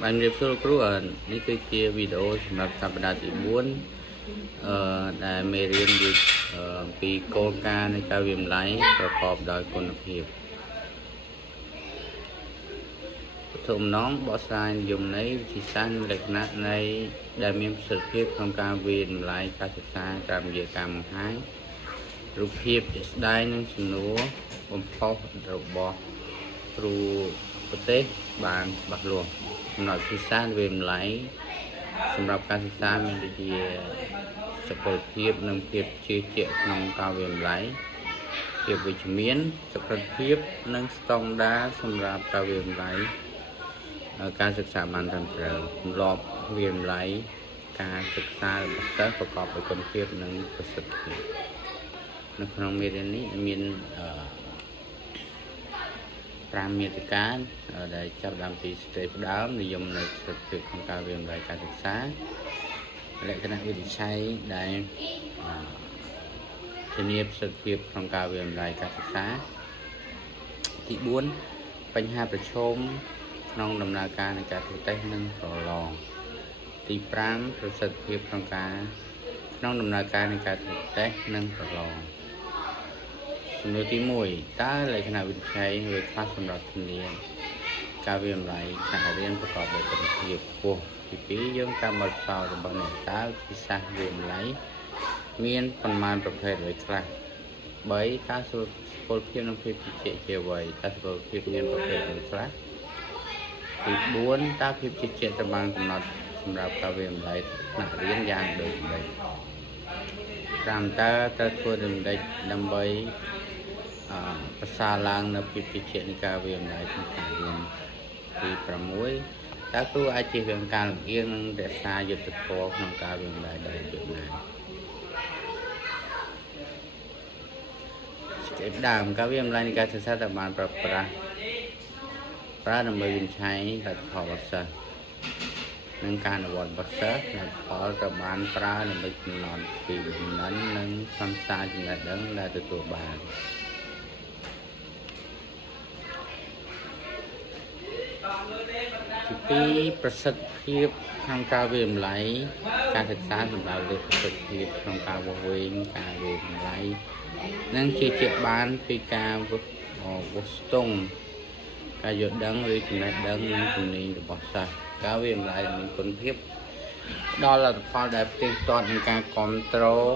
Bạn nghiệp solo crew ởនេះគឺជាវីដេអូសម្រាប់សប្តាហ៍ទី4ដែលមេរៀនវិពីគោលការណ៍នៃការវិម្លាយប្រកបដោយគុណភាពវត្ថុបំណងបកស្រាយនិយមន័យវិធីសាស្ត្រនិងលក្ខណៈនៃដែលមានប្រសិទ្ធភាពក្នុងការវិម្លាយការសិក្សាតាមរយៈការបង្ហាញរូបភាពជាក់ស្ដែងនិងសំណួរបំផុសរបស់គ្រូប្រទេសបានច្បាស់លាស់កំណត់វិធីសាស្ត្រវិម្លាយសម្រាប់ការសិក្សាមានដូចជាសកលភាពនិងភាពជឿជាក់ក្នុងការវិម្លាយភាពវិជ្ជមានសកលភាពនិងស្តង់ដារសម្រាប់ការវិម្លាយការសិក្សាបានត្រឹមត្រូវទម្លាប់វិម្លាយការសិក្សារបស់សិស្សប្រកបដោយគុណភាពនិងប្រសិទ្ធភាពនៅក្នុងមេរៀននេះមាន5មាតិកាដែលចាប់ផ្ដើមពីស្ទេផ្ដើមនិយមនៅប្រសិទ្ធភាពក្នុងការវិម្លាយការសិក្សាលក្ខណៈវិនិច្ឆ័យដែលធានាប្រសិទ្ធភាពក្នុងការវិម្លាយការសិក្សាទី4បញ្ហាប្រឈមក្នុងដំណើរការនៃការធ្វើតេស្តនិងប្រឡងទី5ប្រសិទ្ធភាពក្នុងដំណើរការនៃការធ្វើតេស្តនិងប្រឡងសំណួរទី1តើលក្ខណៈវិនិច្ឆ័យឬខ្លះសម្រាប់ធានាការវិម្លាយការរៀនប្រកបដោយគុណភាពខ្ពស់ទី2យើងតាមបទពិសោធន៍របស់អ្នកតើវិធីសាស្ត្រវិម្លាយមានប៉ុន្មានប្រភេទអ្វីខ្លះ3តើសុពលភាពនិងភាពជឿជាក់ជាអ្វីតើសុពលភាពមានប្រភេទអ្វីខ្លះទី4តើភាពជឿជាក់ត្រូវបានកំណត់សម្រាប់ការវិម្លាយថ្នាក់រៀនយ៉ាងដូចម្តេច5តើត្រូវធ្វើដូចម្តេចដើម្បីប្រសើរឡើងនៅភាពជឿជាក់នៃការវិម្លាយក្នុងការរៀនទី6តើគ្រូអាចជៀសវាងការលំអៀងនិងរក្សាយុត្តិធម៌ក្នុងការវិម្លាយដោយរបៀបណាស្ទេផ្ដើមការវិម្លាយនៃការសិក្សាត្រូវបានប្រើដើម្បីវិនិច្ឆ័យលទ្ធផលរបស់សិស្សនិងការអនុវត្តរបស់សិស្សលទ្ធផលត្រូវបានប្រើដើម្បីកំណត់ពីចំណេញនិងខ្លឹមសារចំណេះដឹងដែលទទួលបានទី2ប្រសិទ្ធភាពក្នុងការវិម្លាយការសិក្សាសម្រាប់លើកប្រសិទ្ធភាពក្នុងការវាស់វែងការវិម្លាយនិងជឿជាក់បានពីការវាស់ស្ទង់ការយល់ដឹងឬចំណេះដឹងនិងជំនាញរបស់សិស្សការវិម្លាយមានគុណភាពផ្ដល់លទ្ធផលដែលផ្ទៀងផ្ទាត់នឹងការគ្រប់គ្រង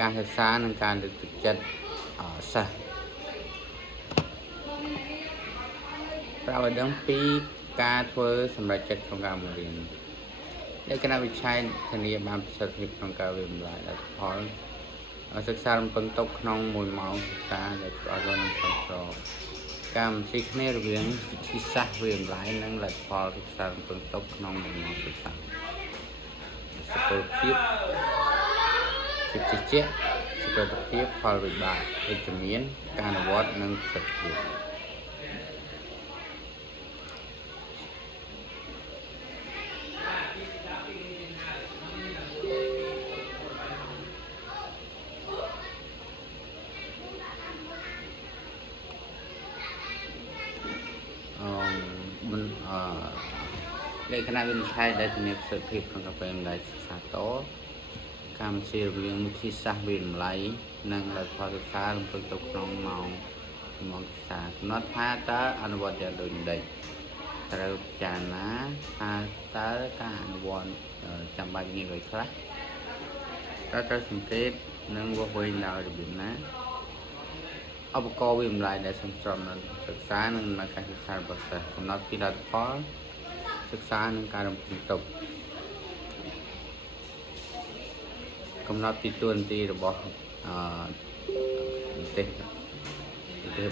ការសិក្សានិងការលើកទឹកចិត្តសិស្សប្រាប់ឲ្យដឹងពីការធ្វើសម្រេចចិត្តក្នុងការបង្រៀនលក្ខណៈវិច្ឆ័យធានាបានប្រសិទ្ធភាពក្នុងការវិម្លាយលទ្ធផលសិក្សារំពឹងទុកក្នុង1ម៉ោងសិក្សាដែលច្បាស់លាស់និងស្របច្បាប់ការមិនស៊ីគ្នារវាងវិធីសាស្ត្រវិម្លាយនិងលទ្ធផលសិក្សារំពឹងទុកក្នុង1ម៉ោងសិក្សាសកលភាពជឿជាក់សកលភាពផលវិបាកវិជ្ជមានការអនុវត្តនិងប្រសិទ្ធភាពលក្ខណៈវិនិច្ឆ័យដែលធានាប្រសិទ្ធភាពក្នុងការវិម្លាយសិក្សាតកម្មវិធីរវាងវិធីសាស្ត្រវិម្លាយនិងលទ្ធផលសិក្សារំពឹងទុកក្នុងម៉ោងសិក្សាកំណត់ថាតើអនុវត្តយ៉ាងដូចម្តេចត្រូវពិចារណាថាតើការអនុវត្តចាំបាច់មានអ្វីខ្លះតើត្រូវសង្កេតនិងវាស់វែងដោយរបៀបណាឧបករណ៍វិម្លាយដែលសមស្របនឹងសិក្សានិងដំណើរការសិក្សារបស់សិស្សកំណត់ពីលទ្ធផលសិក្សានិងការរំពឹងទុកកំណត់ពីតួនាទីរបស់និទេស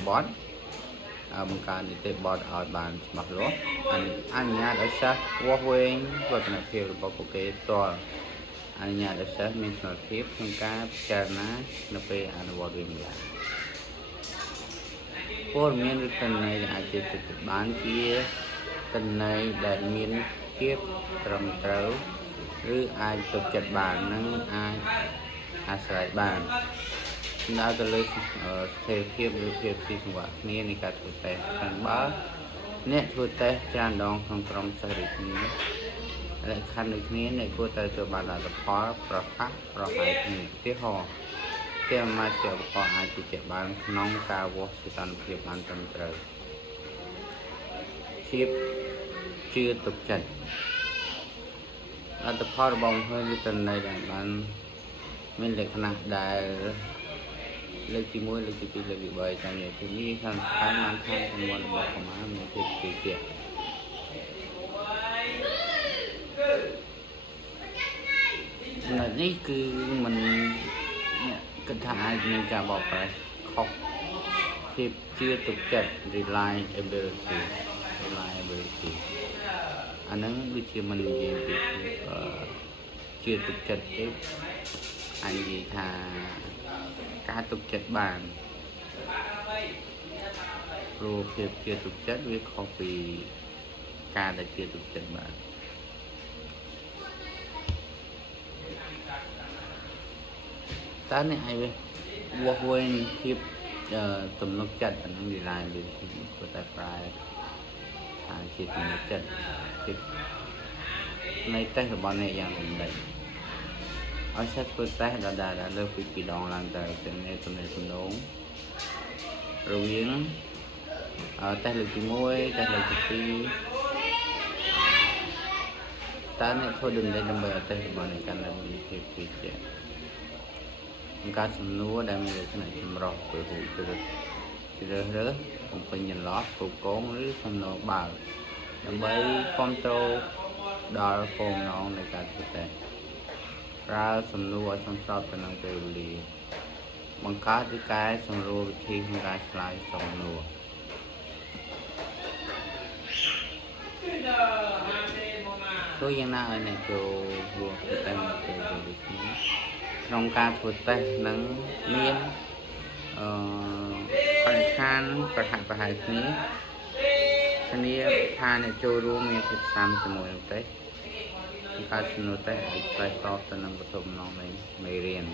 បទបង្កើននិទេសបទឲ្យបានច្បាស់លាស់អនុញ្ញាតឲ្យសិស្សវាស់វែងវឌ្ឍនភាពរបស់ពួកគេផ្ទាល់អនុញ្ញាតឲ្យសិស្សមានសមត្ថភាពក្នុងការពិចារណានៅពេលអនុវត្តវិម្លាយព័ត៌មានឬទិន្នន័យដែលអាចជឿទុកបានជាទិន្នន័យដែលមានភាពត្រឹមត្រូវឬអាចទុកចិត្តបាននិងអាចអាស្រ័យបានសំដៅទៅលើស្ថិរភាពឬភាពស៊ីសង្វាក់គ្នានៃការធ្វើតេស្តខាងបើ អ្នកធ្វើតេស្តច្រើនដងក្នុងក្រុមសិស្សដូចគ្នាលក្ខខណ្ឌដូចគ្នាអ្នកគួរតែទទួលបានលទ្ធផលប្រកាសប្រហែលគ្នាឧទាហរណ៍គេមកជាឧបករណ៍អាចជឿជាក់បានក្នុងការវាស់សីតុណ្ហភាពបានត្រឹមត្រូវភាពជឿទុកចិត្តលទ្ធផលរបស់បង្ហាញវិទ្យាន័យដែលបានមានលក្ខណៈដែលលើកទី1លើកទី2លើកទី3តាមរយៈទីនេះខាងខាងបានថាចំនួនរបស់កុមារមានភាពជឿជាក់ចំណុចនេះគឺมันអ្នកគិតថាអាចមានការបកប្រែខុសភាពជឿទុកចិត្ត reliability អាហ្នឹងដូចជាมันនិយាយពីជឿទុកចិត្តទេអាចនិយាយថាការទុកចិត្តបានព្រោះភាពជឿទុកចិត្តវាខុសពីការដែលជឿទុកចិត្តបានតើអ្នកឯងវាស់វែងភាពទំនុកចិត្តអានឹង reliability គាត់តែប្រែថាជាទំនុកចិត្តភាពនៃតេស្តរបស់អ្នកយ៉ាងដូចម្ដេចឲ្យសិស្សធ្វើតេស្តដដែលលើកពី2ដងឡើងទៅទាំងនេះទំនាក់ទំនងរវាងតេស្តលើកទី1តេស្តលើកទី2តើអ្នកធ្វើដំណេកដើម្បីឲ្យតេស្តរបស់អ្នកកាន់តែមានភាពជឿជាក់បង្កើតសំណួរដែលមានលក្ខណៈចម្រុះពីរូបជ្រើសរើសបំពេញចន្លោះគ្រប់គ្រងឬសំណួរបើកដើម្បីគ្រប់គ្រងដល់គោលបំណងនៃការធ្វើតេស្តប្រើសំណួរឲ្យសមស្របទៅនឹងពេលវេលាបង្កើតឬកែសម្រួលវិធីក្នុងការឆ្លើយសំណួរធ្វើយ៉ាងណាឲ្យអ្នកចូលរួមធ្វើតេស្តនៅពេលវេលាគ្នាក្នុងការធ្វើតេស្តនឹងមានបរិស្ថានប្រហាក់ប្រហែលគ្នាថាអ្នកចូលរួមមានភាពសាមជាមួយនឹងតេស្តការសំណួរតេស្តឲ្យឆ្លើយតបទៅនឹងវត្ថុបំណងនៃមេរៀន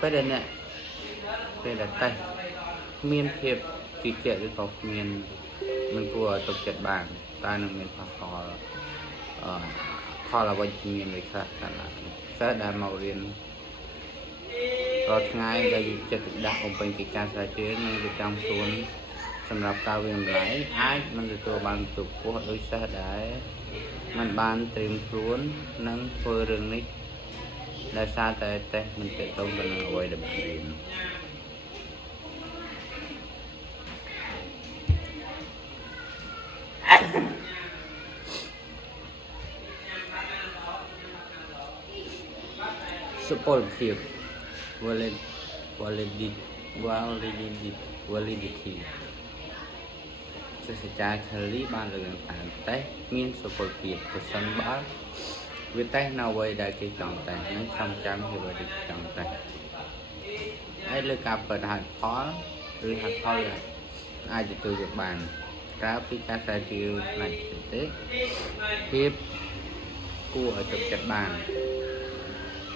ពេលដែលអ្នកពេលដែលតេស្តមានភាពជឿជាក់ឬក៏មានមិនគួរឲ្យទុកចិត្តបានតើនឹងមានផលអវិជ្ជមានដូចខ្លះកើតឡើងសិស្សដែលមករៀនរាល់ថ្ងៃដែលយកចិត្តទុកដាក់បំពេញកិច្ចការស្រាវជ្រាវនិងរៀបចំខ្លួនសម្រាប់ការវិនិច្ឆ័យអាចមិនទទួលបានពិន្ទុខ្ពស់ដោយសិស្សដែលมันបានត្រៀមខ្លួននិងធ្វើរឿងនេះដោយសារតែតេស្តមិនទាក់ទងទៅនឹងអ្វីដែលបានរៀនសុពលភាព validity សិស្សអាចារ្យ Kelly បានលើកឡើងថាតេស្តមានសុពលភាពប្រសិនបើវាតេស្តនៅអ្វីដែលគេចង់តេស្តនិងខំចាំពីអ្វីដែលគេចង់តេស្តហើយលើការពិតហេតុផលឬហេតុផលអាចទទួលយកបានក្រៅពីការស្រាវជ្រាវផ្នែកទេភាពគួរឲ្យទុកចិត្តបាន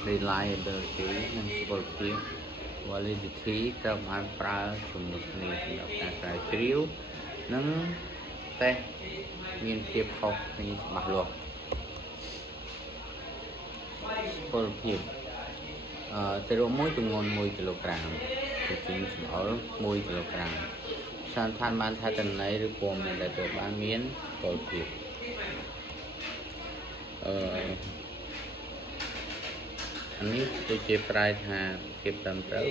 reliability និងសុពលភាព validity ត្រូវបានប្រើជាមួយគ្នាសម្រាប់ការស្រាវជ្រាវនិងតេស្តមានភាពខុសគ្នាច្បាស់លាស់សុពលភាពទៅរួមមួយទម្ងន់1គីឡូក្រាមជាជាងសម្អល់1គីឡូក្រាមសន្និដ្ឋានបានថាតន័យឬព័ត៌មានដែលត្រូវបានមានសុពលភាពអានេះគឺជាប្រែថាភាពត្រឹមត្រូវ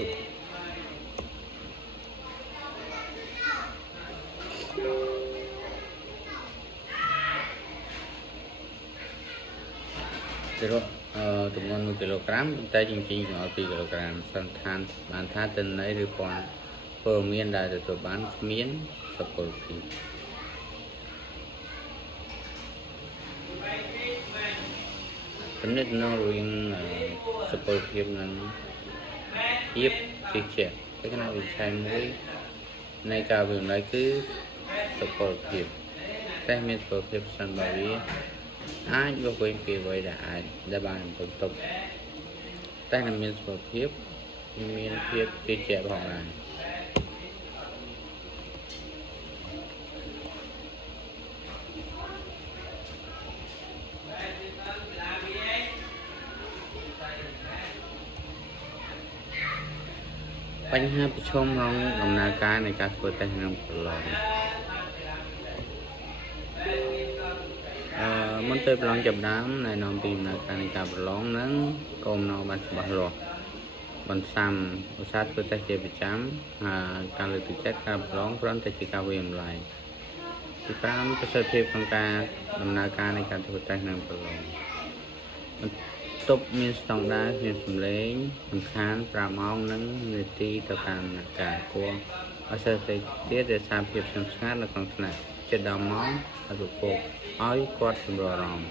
ទម្ងន់1គីឡូក្រាមតែជាងចង្អុល2គីឡូក្រាមសន្និដ្ឋានបានថាទិន្នន័យឬព័ត៌មានដែលទទួលបានគ្មានសុពលភាពទំនាក់ទំនងរវាងសុពលភាពនិងភាពជឿជាក់លក្ខណៈវិច័យមួយនៃការវិនិច្ឆ័យគឺសុពលភាពតែមានសុពលភាពសិនបើវាអាចយកវិញពីអ្វីដែលបានបន្ទុកទុកតែនឹងមានសុខភាពមានភាពជឿជាក់ផងដែរ បញ្ហាប្រឈមក្នុងដំណើរការនៃការធ្វើតេស្តក្នុងប្រឡងមុនពេលប្រឡងចាប់ដើមណែនាំពីដំណើរការនៃការប្រឡងនឹងគោលបំណងបានច្បាស់លាស់បន្សាំឧស្សាហ៍ធ្វើតេស្តជាប្រចាំហើយការលើកទឹកចិត្តការប្រឡងគ្រាន់តែជាការវាយតម្លៃទី5ប្រសិទ្ធភាពក្នុងការដំណើរការនៃការធ្វើតេស្តក្នុងប្រឡងបន្ទប់មានស្តង់ដារមានសម្លេងសំខាន់5ម៉ោងនិងនាទីទៅតាមដំណើរការគួរឲ្យសិស្សទៀតរក្សាភាពស្ងប់ស្ងាត់នៅក្នុងថ្នាក់ជិត10ម៉ោងឲ្យប្រកបឲ្យគាត់សម្រួលអារម្មណ៍